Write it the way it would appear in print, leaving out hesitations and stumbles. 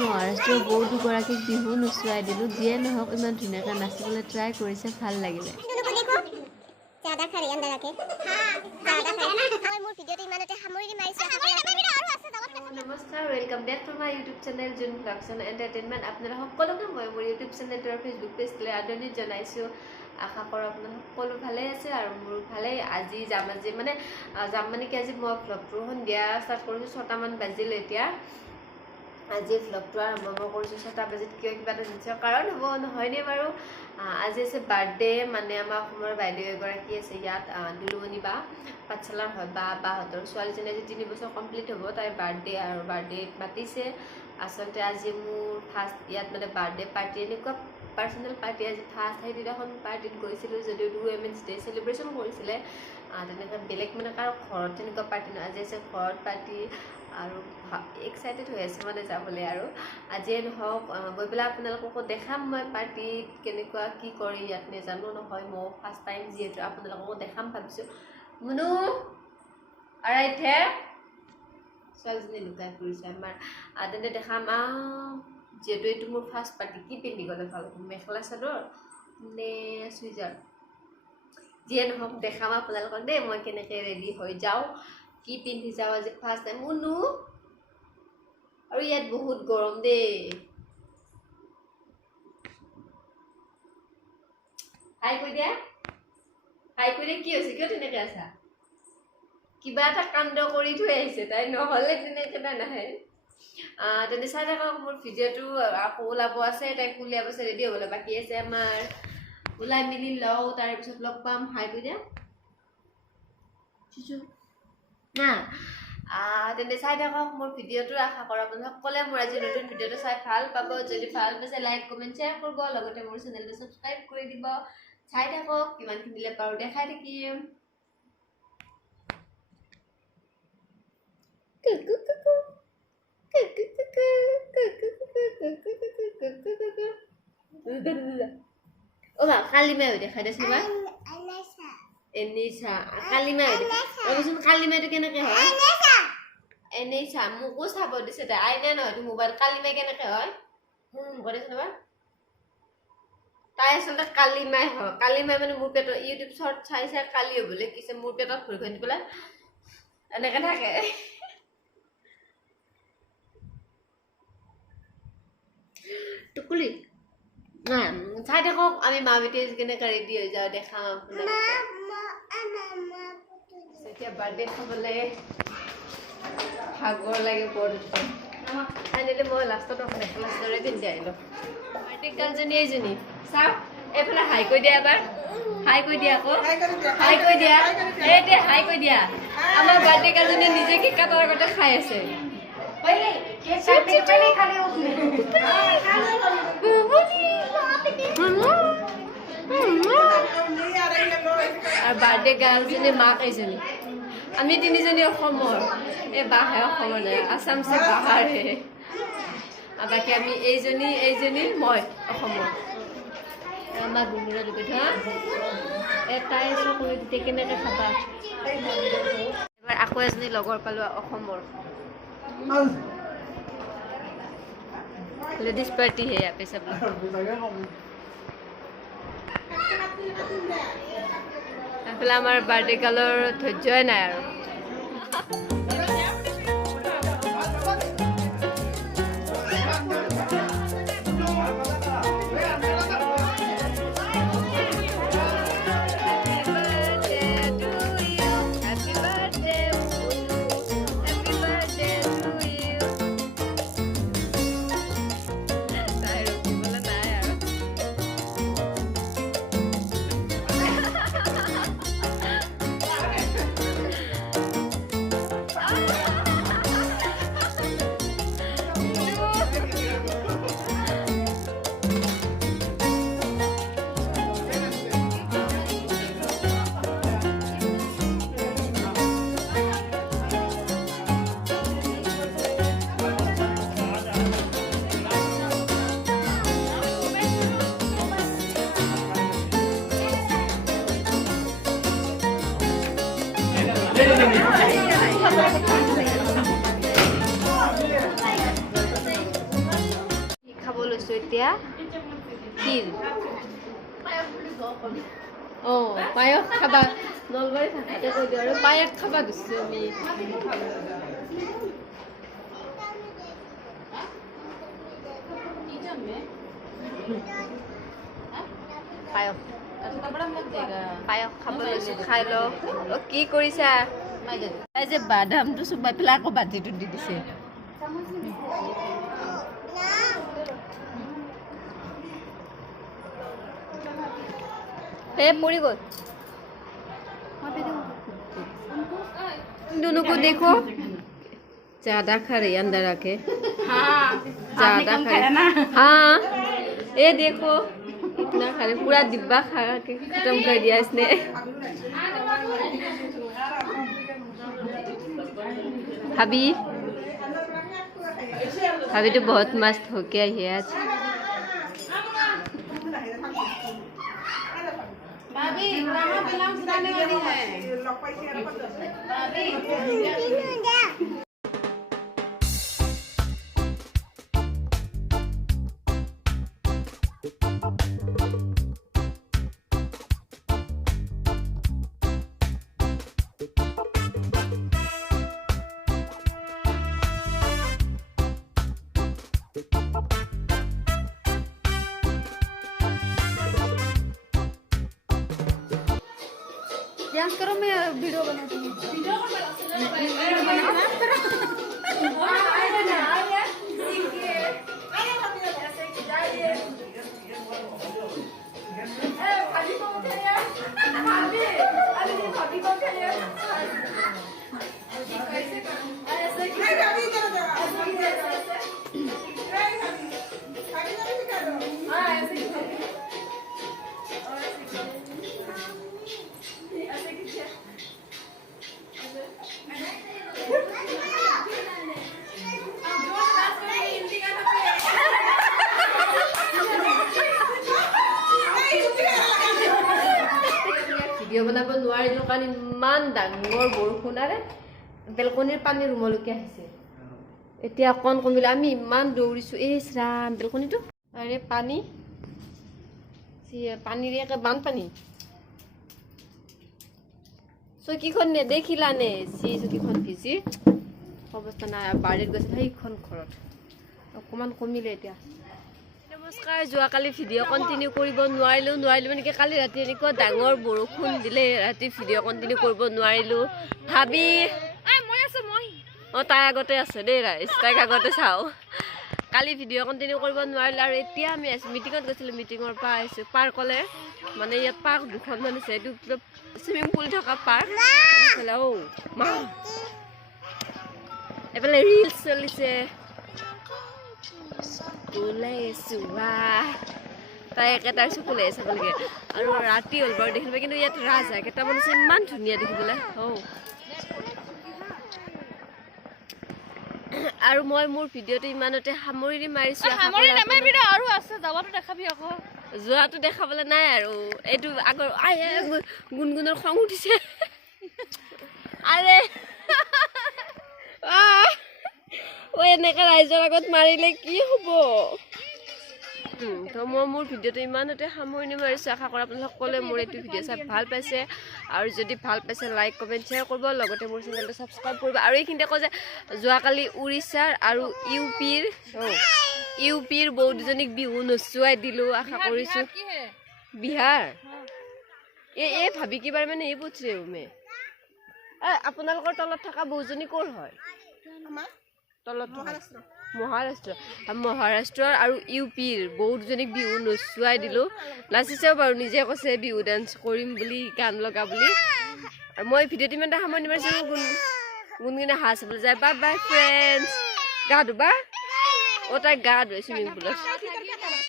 মহাৰাষ্ট্ৰৰ বৌ দুগৰাকীক বিহু নচুৱাই দিলোঁ। যিয়ে নহওক ইমান ধুনীয়াকৈ নাচিবলৈ ট্ৰাই কৰিছে, ভাল লাগিলে। নমস্কাৰ, welcome back to my YouTube channel June vlogs and entertainment. আপোনালোক সকলোকে মই মোৰ ইউটিউব চেনেলটোৰ ফেচবুক পেজটোলৈ আদৰণি জনাইছোঁ। আশা কৰোঁ আপোনালোক সকলো ভালেই আছে আৰু মোৰ ভালেই। আজি যাম মানে কি আজি মই ভ্লগটো সন্ধিয়া ষ্টাৰ্ট কৰিছোঁ, 6টামান বাজিলে এতিয়া। আজি ভ্লগটো আৰম্ভ মই কৰিছোঁ 6টা বাজিত। কিয় কিবা এটা নিশ্চয় কাৰণ হ'ব নহয়নে বাৰু। আজি আছে বাৰ্থডে, মানে আমাৰ অসমৰ বাইদেউ এগৰাকী আছে ইয়াত, দুলুমণি বা পাঠশালাৰ হয় বাহঁতৰ ছোৱালীজনী আজি 3 বছৰ কমপ্লিট হ'ব, তাইৰ বাৰ্থডে আৰু বাৰ্থডেত মাতিছে। আচলতে আজি মোৰ ফাৰ্ষ্ট ইয়াত মানে বাৰ্থডে পাৰ্টি, এনেকুৱা পাৰ্চনেল পাৰ্টি আজি ফাৰ্ষ্ট। সেইদিনাখন পাৰ্টিত গৈছিলোঁ যদিও উইমেন্স ডে চেলিব্ৰেশ্যন কৰিছিলে, তেনেকৈ বেলেগ মানে কাৰো ঘৰত তেনেকুৱা পাৰ্টি নহয়। আজি আছে ঘৰত পাৰ্টি আৰু এক্সাইটেড হৈ আছোঁ মানে যাবলৈ। আৰু আজিয়ে নহওক গৈ পেলাই আপোনালোককো দেখাম মই পাৰ্টিত কেনেকুৱা কি কৰি, ইয়াত নেজানো নহয়, মই ফাৰ্ষ্ট টাইম যিহেতু আপোনালোককো দেখাম ভাবিছোঁ। মুনু আৰাইঠে ছোৱালীজনী লুকাই ফুৰিছে আমাৰ, তেন্তে দেখাম যিহেতু এইটো মোৰ ফাৰ্ষ্ট পাৰ্টি। কি পিন্ধি গ'লে ভাল হ'ব, মেখেলা চাদৰ নে চুইজাৰ? যিয়ে নহওক দেখাম আপোনালোকক দেই মই কেনেকৈ ৰেডি হৈ যাওঁ, কি পিন্ধি যাওঁ আজি ফাৰ্ষ্ট টাইম। মুনু আৰু ইয়াত বহুত গৰম দেই। হাই কৈ দিয়া, হাই কৈ দিয়া। কি হৈছে, কিয় তেনেকৈ আছা? কিবা এটা কাণ্ড কৰি থৈ আহিছে তাই, নহ'লে তেনেকৈ তাই নাহে। তেন্তে চাই থাকক মোৰ ভিডিঅ'টো। আকৌ ওলাব আছে, তাইক উলিয়াব আছে, ৰেডি হ'বলৈ বাকী আছে আমাৰ। ওলাই মেলি লওঁ, তাৰপিছত লগ পাম। হাই কৈ দিয়া তেন্তে চাই থাকক মোৰ ভিডিঅ'টো। আশা কৰোঁ আপোনালোক সকলোৱে মোৰ আজি নতুন ভিডিঅ'টো চাই ভাল পাব। যদি ভাল পাইছে লাইক কমেণ্ট শ্বেয়াৰ কৰিব, লগতে মোৰ চেনেলটো ছাবস্ক্ৰাইব কৰি দিব। চাই থাকক, কিমানখিনিলে পাৰোঁ দেখাই থাকিম। কালিমাই হৈ দেখাই দেচোন বা এনেই চা। কালিমাই ৰ'বচোন, কালিমাইটো কেনেকৈ হয়? এনেই চা, মোকো চাব দিছে তাই। আইনা নহয়তো মোবাইল। কালিমাই কেনেকৈ হয় দেচোন এবাৰ। তাই আচলতে কালিমাই হয়। কালিমাই মানে মোৰ পেটত ইউটিউব শ্বৰ্ট চাই চাই কালি হ'বলৈ কিছে, মোৰ পেটত ভৰি খুন্দি পেলাই এনেকৈ থাকে। টুকুলি চাই থাকক, আমি মা বেটি কেনেকৈ ৰেডি হৈ যাওঁ দেখাম আপোনাক। এতিয়া বাৰ্থডে খাবলৈ ভাগৰ লাগে বৰ। ফাইনেলি মই লাষ্টত মেখেলা চাদৰে পিন্ধি আহিলোঁ। বাৰ্থডে গাৰ্লজনী এইজনী চাওক, এইফালে হাই কৈ দিয়া এবাৰ। হাই কৈ দিয়া আকৌ, হাই কৈ দিয়া। এতিয়া হাই কৈ দিয়া। আমাৰ বাৰ্থডে গাৰ্লজনীয়ে নিজে কেক কাটাৰ আগতে খাই আছে। আৰু বাৰ্থডে গাৰ্লজনী মাক এইজনী। আমি 3জনী অসমৰ, এই বাহে অসমৰ নাই, আছাম চে বাহাৰ হে। বাকী আমি এইজনী মই অসমৰ। আমাৰ গুণুৰা দুবিধ এটাই চকুৰি গোটেই কেনেকৈ খাবা। এবাৰ আকৌ এজনী লগৰ পালোঁ অসমৰ। लेडीज पार्टी है यहाँ पे सब लोग। हमारे बर्थडे कलर धैर्य ना यार। আছোঁ এতিয়া ক্ষীৰ পায়স খাবা নলবাৰী ভাষাতে কৈ দিওঁ আৰু পায়স খাবা দিছোঁ আমি পায়স পায়স খাব লৈছোঁ খাই লওঁ কি কৰিছা তাই যে বাদামটো চুবাই পেলাই আকৌ বাতিটো দি দিছে पड़ी गल दोनों को देखो ज्यादा खा रही अंदर आके ज्यादा खा रही हाँ ये देखो इतना खा रही पूरा डिब्बा खा के खत्म कर दिया इसने भाभी भाभी तो बहुत मस्त हो गया है आज भाभी कहाँ फिल्म सुनाने वाली है डांस करो मैं वीडियो बनाती हूँ ভিডিঅ' বনাব নোৱাৰিলোঁ কাৰণ ইমান ডাঙৰ বৰষুণ আৰে বেলকনিৰ পানী ৰুমলৈকে আহিছে এতিয়া অকণ কমিলে আমি ইমান দৌৰিছোঁ এই ৰাম বেলকনিটো আৰে পানী পানীৰে একে বানপানী চকীখন নেদেখিলা নে চকীখন ভিজি অৱস্থা নাই বাৰীত গৈছে সেইখন ঘৰত অকণমান কমিলে এতিয়া নমস্কাৰ যোৱাকালি ভিডিঅ' কণ্টিনিউ কৰিব নোৱাৰিলোঁ মানে কি কালি ৰাতি এনেকুৱা ডাঙৰ বৰষুণ দিলে ৰাতি ভিডিঅ' কণ্টিনিউ কৰিব নোৱাৰিলোঁ ভাবি তাই আগতে আছে দেই তাইক আগতে চাওঁ কালি ভিডিঅ' কণ্টিনিউ কৰিব নোৱাৰিলোঁ আৰু এতিয়া আমি আছোঁ মিটিঙত গৈছিলোঁ মিটিঙৰ পৰা আহিছোঁ পাৰ্কলৈ মানে ইয়াত পাৰ্ক দুখনমান আছে এইটো চুইমিং পুল থকা পাৰ্ক এইফালে ৰিলচ চলিছে তাই একেটাৰ চকুলে চাবলৈকে আৰু ৰাতি হ'ল বাৰু দেখিব কিন্তু ইয়াত ৰাজহাঁহ কেইটামান আছে ইমান ধুনীয়া দেখিবলৈ আৰু মই মোৰ ভিডিঅ'টো ইমানতে সামৰি মাৰিছোঁ যোৱাটো দেখাবলৈ নাই আৰু এইটো আগৰ গুণগুণৰ খং উঠিছে আৰে এনেকৈ ৰাইজৰ আগত মাৰিলে কি হ'ব তো মই মোৰ ভিডিঅ'টো ইমানতে সামৰণি মাৰিছোঁ আশা কৰোঁ আপোনালোক সকলোৱে মোৰ এইটো ভিডিঅ' চাই ভাল পাইছে আৰু যদি ভাল পাইছে লাইক কমেণ্ট শ্বেয়াৰ কৰিব লগতে মোৰ চেনেলটো ছাবস্ক্ৰাইব কৰিব আৰু এইখিনিতে কওঁ যে যোৱাকালি উৰিষ্যাৰ আৰু ইউ পিৰ বৌ দুজনীক বিহু নচুৱাই দিলোঁ আশা কৰিছোঁ বিহাৰ এই ভাবি কিবাৰ মানে এই পুছে আপোনালোকৰ তলত থকা বৌজনী ক'ৰ হয় তলত মহাৰাষ্ট্ৰৰ আৰু ইউ পিৰ বৌ দুজনীক বিহু নচুৱাই দিলোঁ নাচিছেও বাৰু নিজে কৈছে বিহু ডান্স কৰিম বুলি গান লগা বুলি আৰু মই ভিডিঅ'টো ইমান এটা সামৰণি মাৰিছোঁ গুণগুণে হাঁহ চাবলৈ যায় বাই বাই ফ্ৰেণ্ডছ গা ধুবা তাই গা ধুৱে চুইমিং পুলত